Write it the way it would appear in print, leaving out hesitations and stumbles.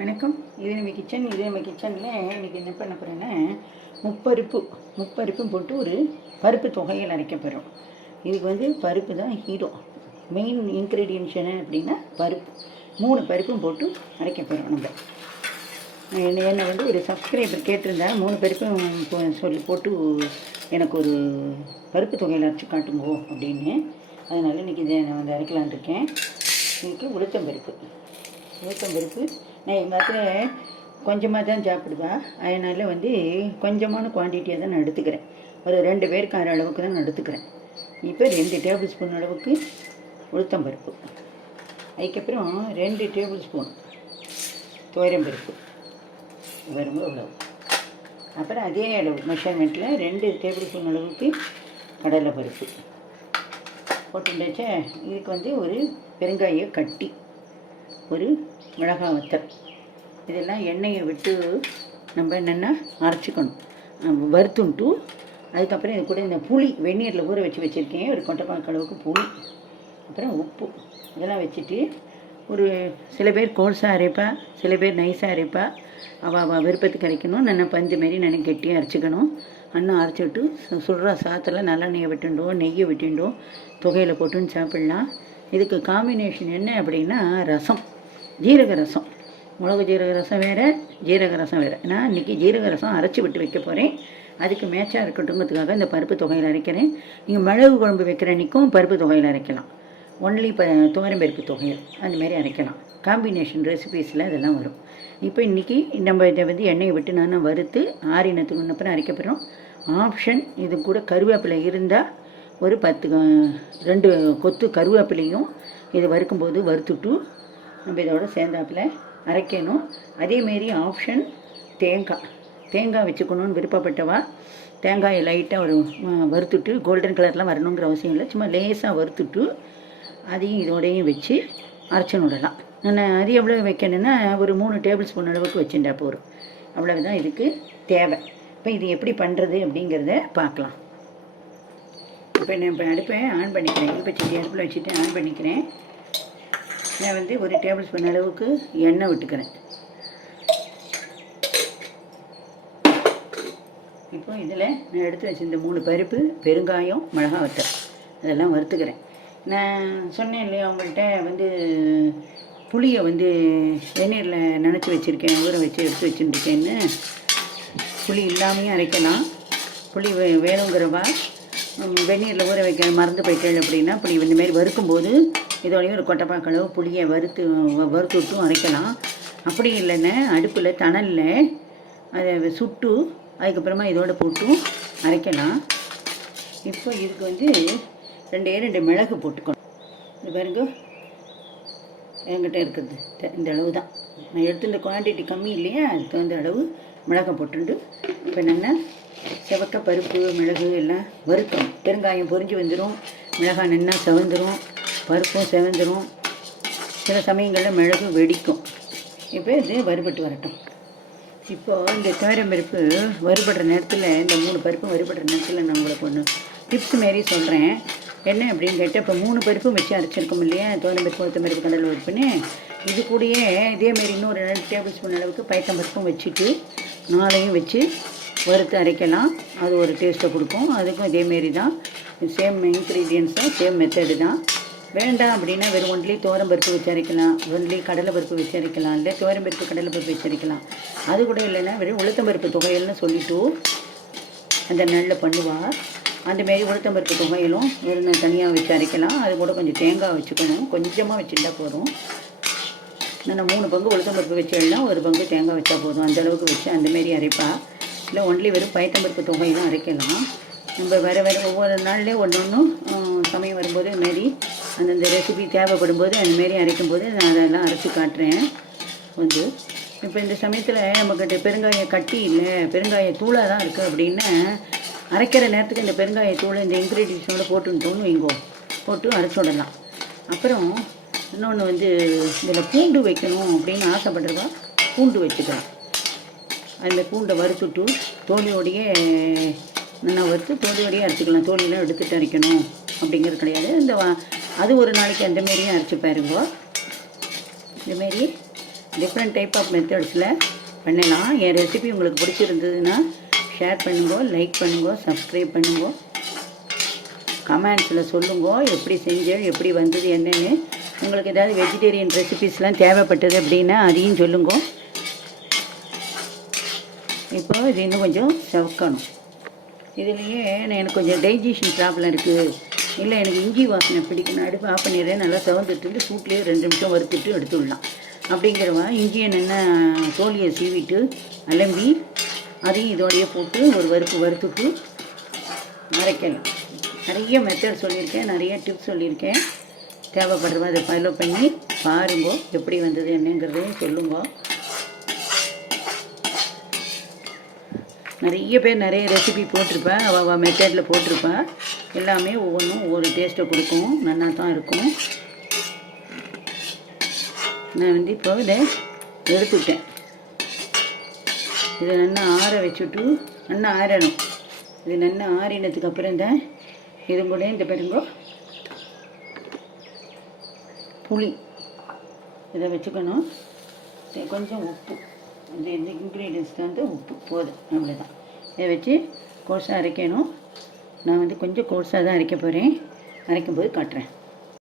வணக்கம். இது நம்ம கிச்சனில் இன்றைக்கி என்ன பண்ண போகிறேன்னா, முப்பருப்பும் போட்டு ஒரு பருப்பு தொகையில் அரைக்க போகிறோம். இதுக்கு பருப்பு தான் ஹீரோ. மெயின் இன்க்ரீடியன்ஸ் என்ன அப்படின்னா பருப்பு. 3 பருப்பும் போட்டு அரைக்க போகிறோம். நம்ம என்னை ஒரு சப்ஸ்கிரைபர் கேட்டிருந்தா 3 பருப்பும் சொல்லி போட்டு எனக்கு ஒரு பருப்பு தொகையில் அரைச்சி காட்டுங்கோ அப்படின்னு. அதனால் இன்றைக்கி இதை நான் அரைக்கலான் இருக்கேன். இதுக்கு உளுத்தம்பருப்பு நான் எங்கள் இடத்துல கொஞ்சமாக தான் சாப்பிடுவேன். அதனால் கொஞ்சமான குவான்டிட்டியாக தான் நான் எடுத்துக்கிறேன். ஒரு 2 பேருக்கு ஆகிற அளவுக்கு தான் நான் எடுத்துக்கிறேன். இப்போ 2 டேபிள் ஸ்பூன் அளவுக்கு உளுத்தம்பருப்பு, அதுக்கப்புறம் 2 டேபிள் ஸ்பூன் துவரம்பருப்பு வரும்போது அவ்வளவு. அப்புறம் அதே அளவு மெஷர்மெண்ட்டில் 2 டேபிள் ஸ்பூன் அளவுக்கு கடலைப்பருப்பு போட்டுட்டாச்சா. இதுக்கு ஒரு பெருங்காய கட்டி, ஒரு மிளகாய் வத்தல், இதெல்லாம் எண்ணெயை விட்டு நம்ம என்னென்னா அரைச்சிக்கணும், வறுத்துன்ட்டு. அதுக்கப்புறம் இது கூட இந்த புளி வெந்நீரில் ஊற வச்சுருக்கேன், ஒரு கொட்டைப்பாக்கு அளவுக்கு புளி, அப்புறம் உப்பு, இதெல்லாம் வச்சுட்டு ஒரு சில பேர் கோர்ஸாக அரைப்பா, சில பேர் நைஸாக அரைப்பா. அவள் விருப்பத்துக்கு அரைக்கணும். நல்லா பஞ்சு மாரி நல்லா கெட்டியாக அரைச்சிக்கணும். அன்னம் அரைச்சிட்டு சுடுற சாத்தில் நல்லெண்ணெயை விட்டுண்டோம், நெய்யை விட்டுண்டோம், தொகையில் போட்டுன்னு சாப்பிட்லாம். இதுக்கு காம்பினேஷன் என்ன அப்படின்னா ரசம், ஜீரக ரசம். மிளகு ஜீரக ரசம் வேறு, ஜீரக ரசம் வேறு. நான் இன்றைக்கி ஜீரக ரசம் அரைச்சி விட்டு வைக்க போகிறேன். அதுக்கு மேட்சாக இருக்கட்டுங்கிறதுக்காக இந்த பருப்பு தொகையில் அரைக்கிறேன். நீங்கள் மிளகு குழம்பு வைக்கிற அன்றைக்கும் பருப்பு தொகையில் அரைக்கலாம். ஒன்லி துவரம்பருப்பு தொகையில் அந்தமாரி அரைக்கலாம். காம்பினேஷன் ரெசிபீஸில் அதெல்லாம் வரும். இப்போ இன்றைக்கி நம்ம இதை எண்ணெயை விட்டு நான் வறுத்து ஆறினத்துக்கு முன்னப்புறம் அரைக்க போகிறோம். ஆப்ஷன், இது கூட கருவேப்பிலை இருந்தால் ஒரு 2 கொத்து கருவேப்பிலையும் இது வறுக்கும்போது வறுத்துட்டு நம்ம இதோட சேர்ந்தாப்பில் அரைக்கணும். அதேமாரி ஆப்ஷன் தேங்காய் வச்சுக்கணுன்னு விருப்பப்பட்டவா தேங்காயை லைட்டாக ஒரு வறுத்துட்டு, கோல்டன் கலர்லாம் வரணுங்கிற அவசியம் இல்லை, சும்மா லேசாக வறுத்துட்டு அதையும் இதோடையும் வச்சு அரைச்சின்னு விடலாம். நான் அது எவ்வளோ வைக்கணுன்னா ஒரு 3 டேபிள் ஸ்பூன் அளவுக்கு வச்சுட்டா போதும். அவ்வளவுதான் இதுக்கு தேவை. இப்போ இது எப்படி பண்ணுறது அப்படிங்கிறத பார்க்கலாம். இப்போ நான் அடுப்பை ஆன் பண்ணிக்கிறேன். இப்போ சட்டி அடுப்பில் வச்சுட்டு ஆன் பண்ணிக்கிறேன். நான் 1 டேபிள் ஸ்பூன் அளவுக்கு எண்ணெய் விட்டுக்கிறேன். இப்போ இதில் நான் எடுத்து வச்சுருந்த 3 பருப்பு, பெருங்காயம், மிளகாய் வத்தல் அதெல்லாம் வறுத்துக்கிறேன். நான் சொன்னேன் இல்லையா உங்கள்கிட்ட புளியை வெந்நீரில் நனைச்சி வச்சுருக்கேன், ஊற வச்சு எடுத்து வச்சுருக்கேன்னு. புளி இல்லாமையும் அரைக்கலாம். புளி வேணுங்கிறவா வெந்நீரில் ஊற வைக்க மறந்து போயிட்டேன் அப்படின்னா புளி இந்தமாரி வறுக்கும்போது இதோடையும் ஒரு கொட்டைப்பாக்களவு புளியை வறுத்து விட்டும் அரைக்கலாம். அப்படி இல்லைன்னா அடுப்பில் தணலில் அதை சுட்டு அதுக்கப்புறமா இதோடு போட்டும் அரைக்கலாம். இப்போ இதுக்கு 2 மிளகு போட்டுக்கணும். இது பாருங்க, என்கிட்ட இருக்குது இந்த அளவு தான். நான் எடுத்துகிட்ட குவான்டிட்டி கம்மி இல்லையா, அதுக்கு தகுந்த அளவு மிளகாய் போட்டுண்டு இப்போ நல்லா செவக்க பருப்பு மிளகு எல்லாம் வறுக்கணும். பெருங்காயம் பொரிஞ்சு வந்துடும், மிளகாய் நல்லா செவந்துடும், பருப்பும் செவந்துடும். சில சமயங்களில் மிளகு வெடிக்கும். இப்போ இது வறுபட்டு வரட்டும். இப்போது இந்த துவரம்பருப்பு வறுபடுற நேரத்தில், இந்த 3 பருப்பும் வறுபடுற நேரத்தில் நான் உங்களுக்கு ஒன்று டிப்ஸ் மாரி சொல்கிறேன். என்ன அப்படின்னு கேட்டால், இப்போ 3 பருப்பும் வச்சு அரைச்சிருக்கோம் இல்லையா, துவரம்பருப்பு, உளுத்தம்பருப்பு, கடலை பருப்புன்னு. இது கூடயே இதேமாரி இன்னொரு 2 டேபிள் ஸ்பூன் அளவுக்கு பயத்தம்பருப்பும் வச்சுட்டு 4ஐயும் வச்சு வறுத்து அரைக்கலாம். அது ஒரு டேஸ்ட்டை கொடுக்கும். அதுக்கும் இதேமாரி தான், சேம் இன்க்ரீடியன்ஸ் தான், சேம் மெத்தடு தான். வேண்டாம் அப்படின்னா வெறும் ஒன்லி துவரம்பருப்பு வச்சு அரைக்கலாம், ஒன்லி கடலை பருப்பு வச்சு அரைக்கலாம், இல்லை துவரம்பருப்பு கடலை பருப்பு வச்சு அரைக்கலாம். அது கூட இல்லைன்னா வெறும் உளுத்தம்பருப்பு தொகையல்னு சொல்லிவிட்டு அந்த நெல்லில் பண்ணுவாள். அந்தமாரி உளுத்தம்பருப்பு தொகையிலும் வெறும் தனியாக வச்சு அரைக்கலாம். அது கூட கொஞ்சம் தேங்காய் வச்சுக்கணும், கொஞ்சமாக வச்சுட்டா போதும். நான் 3 பங்கு உளுத்தம்பருப்பு வச்சு எல்லாம் 1 பங்கு தேங்காய் வச்சா போதும். அந்தளவுக்கு வச்சு அந்தமாரி அரைப்பா. இல்லை ஒன்லி வெறும் பயத்தம்பருப்பு தொகையிலும் அரைக்கலாம். நம்ம வேறு ஒவ்வொரு நாள்லேயே ஒன்று சமயம் வரும்போது இதுமாரி அந்தந்த ரெசிபி தேவைப்படும் போது அந்தமாரி அரைக்கும்போது நான் அதெல்லாம் அரைச்சி காட்டுறேன். இப்போ இந்த சமயத்தில் நம்மக்கிட்ட பெருங்காய கட்டி இல்லை, பெருங்காய தூளாக தான் இருக்குது அப்படின்னு அரைக்கிற நேரத்துக்கு இந்த பெருங்காய தூள் இந்த இன்க்ரீடியன்ஸோடு போட்டுன்னு வைங்கோ, போட்டு அரைச்சி விடலாம். அப்புறம் இன்னொன்று இதில் பூண்டு வைக்கணும் அப்படின்னு ஆசைப்படுறதா பூண்டு வச்சுக்கலாம். அந்த பூண்டை வறுத்துட்டு தோலியோடையே நல்லா வறுத்து தோலியோடையே அரைச்சிக்கலாம். தோலியெலாம் எடுத்துகிட்டு அரைக்கணும் அப்படிங்கிறது கிடையாது. அது ஒரு நாளைக்கு அந்தமாரியும் அரைச்சி பாருங்க. இதுமாரி டிஃப்ரெண்ட் டைப் ஆஃப் மெத்தட்ஸில் பண்ணலாம். என் ரெசிபி உங்களுக்கு பிடிச்சிருந்ததுன்னா ஷேர் பண்ணுங்க, லைக் பண்ணுங்க, சப்ஸ்கிரைப் பண்ணுங்க, கமெண்ட்ஸில் சொல்லுங்க எப்படி செஞ்சேன், எப்படி வந்தது என்னென்னு. உங்களுக்கு ஏதாவது வெஜிடேரியன் ரெசிபிஸ்லாம் தேவைப்பட்டது அப்படின்னா அதையும் சொல்லுங்க. இப்போ இது இன்னும் கொஞ்சம் செவக்கணும். இதுலேயே எனக்கு கொஞ்சம் டைஜஷன் ப்ராப்ளம் இருக்குது, இல்லை எனக்கு இஞ்சி வாசனை பிடிக்கணும், அடுப்பு ஆஃப் பண்ணிடுறேன், நல்லா செவந்துட்டு சூட்லேயே 2 நிமிஷம் வறுத்துட்டு எடுத்துடலாம் அப்படிங்கிறவா இஞ்சியை நல்லா தோலியை சீவிட்டு அலம்பி அதையும் இதோடையே போட்டு ஒரு வறுத்துட்டு அரைக்கலாம். நிறைய மெத்தட் சொல்லியிருக்கேன், நிறைய டிப்ஸ் சொல்லியிருக்கேன். தேவைப்படுறவா அதை ஃபாலோ பண்ணி பாருங்க, எப்படி வந்தது என்னங்கிறதையும் சொல்லுங்க. நிறைய பேர் நிறைய ரெசிபி போட்டிருப்பேன், அவள் மெத்தடில் போட்டிருப்பேன். எல்லாமே ஒவ்வொன்றும் ஒவ்வொரு டேஸ்ட்டை கொடுக்கும், நல்லா தான் இருக்கும். நான் வந்து இப்போ இதை எடுத்துட்டேன். இதை நல்லா ஆற வச்சுட்டு நல்லா ஆறணும். இது நல்லா ஆறினதுக்கு அப்புறம் தான் இது கூட இந்த பாருங்க புளி இதை வச்சுக்கணும். கொஞ்சம் உப்பு, இந்த இன்க்ரீடியன்ஸ் வந்து உப்பு போதும், அவ்வளோதான். இதை வச்சு கோர்ஸாக அரைக்கணும். நான் வந்து கொஞ்சம் கோர்ஸாக தான் அரைக்க போகிறேன், அரைக்கும்போது காட்டுறேன்.